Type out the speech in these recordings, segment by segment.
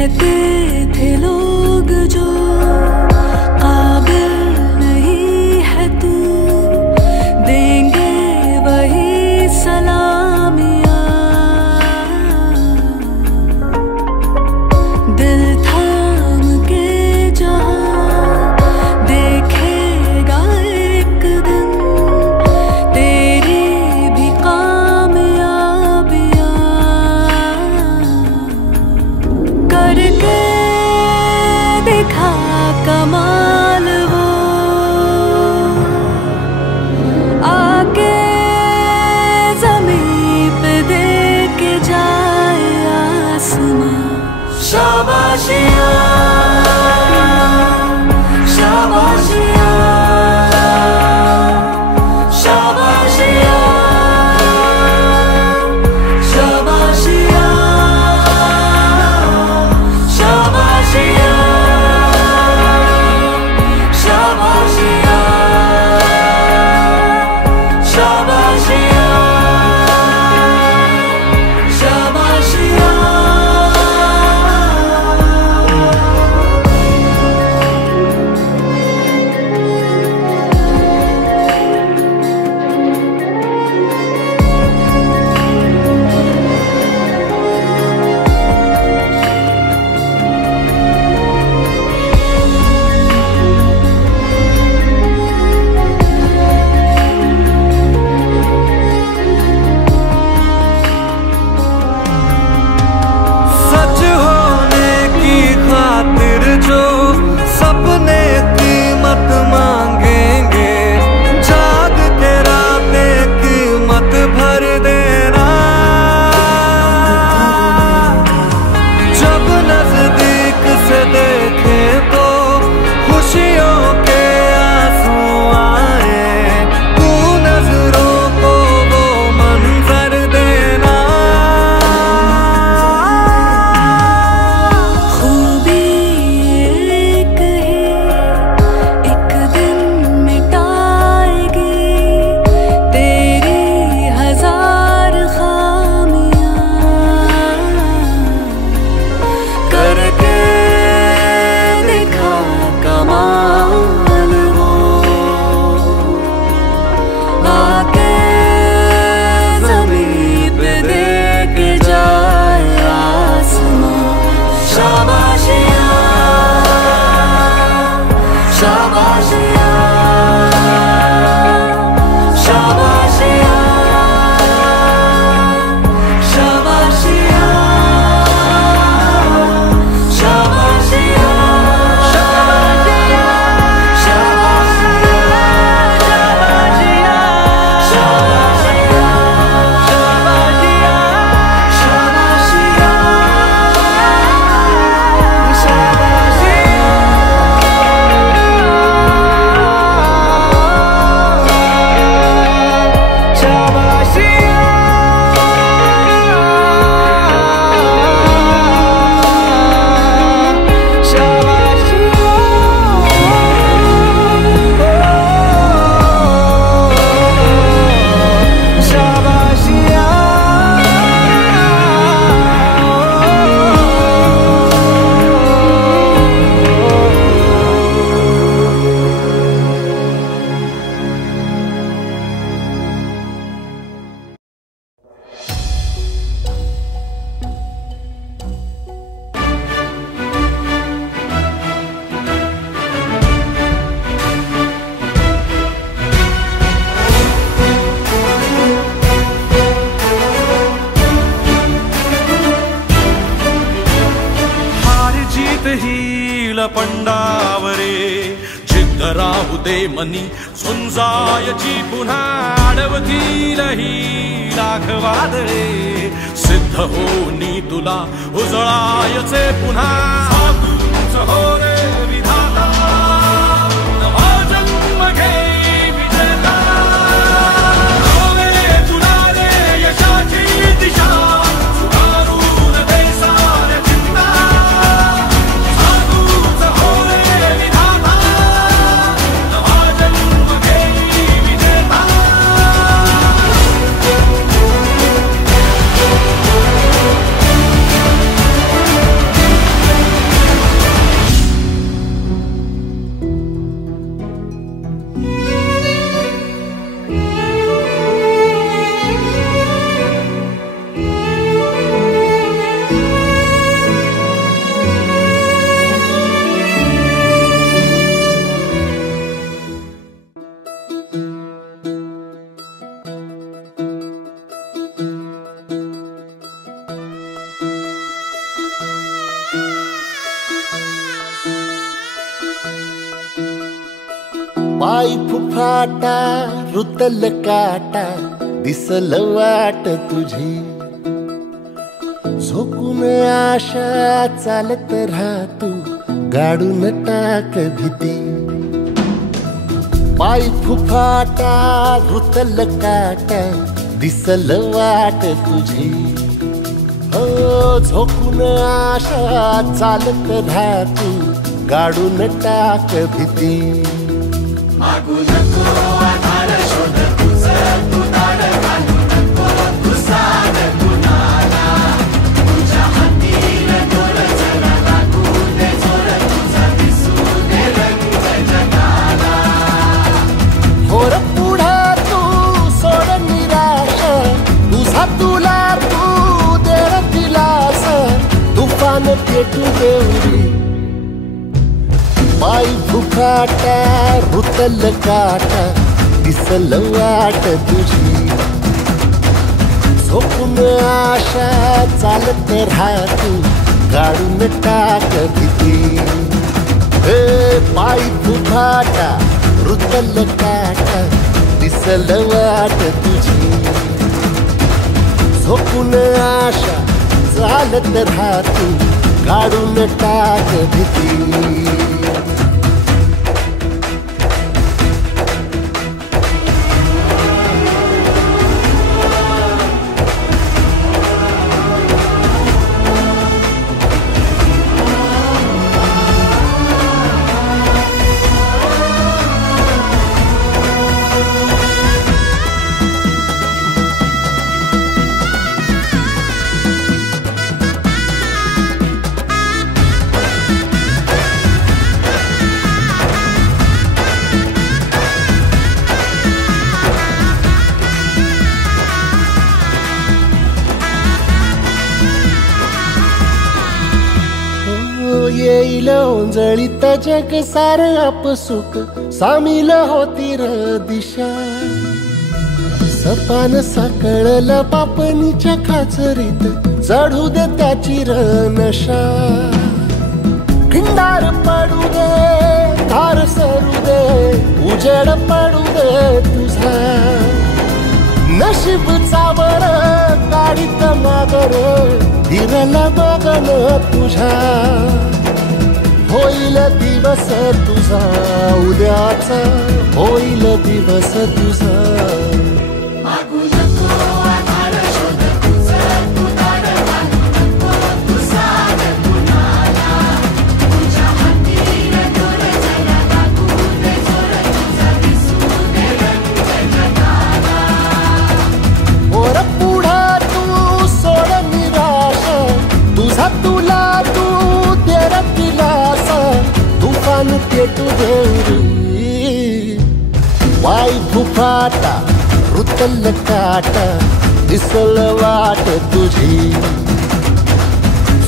कहते थे लोग जो काबिल नहीं है तू, देंगे वही सलामियाँ। दिल थाम के जहाँ देखेगा एक दिन तेरी भी कामयाबियाँ। करके दिखा कमाल वो, आके ज़मीं पे दे के जाए आसमां। शाबाशियाँ शाबाशियाँ शाबाशियाँ शाबाशियाँ शाबाशियाँ शाबाशियाँ शाबाशियाँ शाबाशियाँ। सच होने की खातिर जो सपने कीमत मांगेंगे, जाग के रातें कीमत भर देना। जब नजदीक से देखे तो खुशियों के आंसू आए, तू नजरों को वो मंजर देना। खूबी एक ही एक दिन मिटाएगी तेरी हजार खामियाँ। करके दिखा कमाल वो, आके ज़मीं पे दे के जाए आसमां। शाबाशियाँ शाबाशियाँ शाबाशियाँ शाबाशियाँ शाबाशियाँ हील पंडावरे जिद्द राहू दे मनी झुंजायची पुन्हा अडवतील ही लाख वादळे सिद्ध होनी तुला उजळायचे पुन्हा साधूच हो रे विधाता नवा जन्म घे विजेता रोवे तुला रे यशाची दिशा सुधारून दे साऱ्या चिंता साधूच हो रे विधाता नवा जन्म घे विजेता पाय फुफाटा रुतल काटा दिसल वाट तुझी झोकून आशा चालत राहतू गाडून टाक भीती पाय फुफाटा रुतल काटा दिसल वाट तुझी हो झोकून आशा चालत राहतू गाडून टाक भीती मागू नको आधार शोध तुझं तू दाड घालू नको तू साध कुणाला तुझ्या हातीन दोर जरा लागू दे जोर तुझा दिसू दे रंग जगाला होर पुढे तू सोड निराश तुझा तुला तू दे दिलास तुफान पेटू देवरी पाय फुफाटा रुतल काटा दिसल वाट तुझी झोपून आशा चालत राहतू गाडून टाक भीती पाय फुफाटा रुतल काटा दिसल वाट तुझी झोपून आशा चालत राहतू गाडून टाक भीती येईल ओंजळीत जग सार आपसुक सामील होती र दिशा सपान साकळल पापणीच्या खाचरीत चढू दे त्याची र नशा खिंडार पडू दे धार सरू दे उजेड पडू दे तुझा नशीब चावर गाडीत मागर फिरल बघन तुझा होईल दिवस तुझा उद्याचा होईल दिवस तुझा मागू नको आधार शोध तुझं तू दाड घालू नको तू साध कुणाला तुझ्या हातीन दोर जरा लागू दे जोर तुझा दिसू दे रंग जगाला वर पुढे तू सोड निराश तुझा तुला तू देर दिलास तुफान पेटू देवरी पाय फुफाटा रुतल काटा दिसल वाट तुझी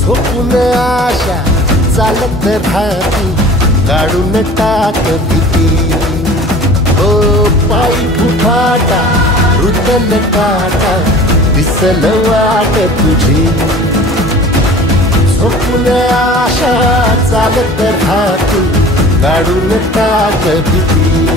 झोपून आशा चालत राहतू गाडून टाक भीती हो पाय फुफाटा रुतल काटा दिसल वाट तुझी झोपून आशा चालत राहतू गाडून टाक भीती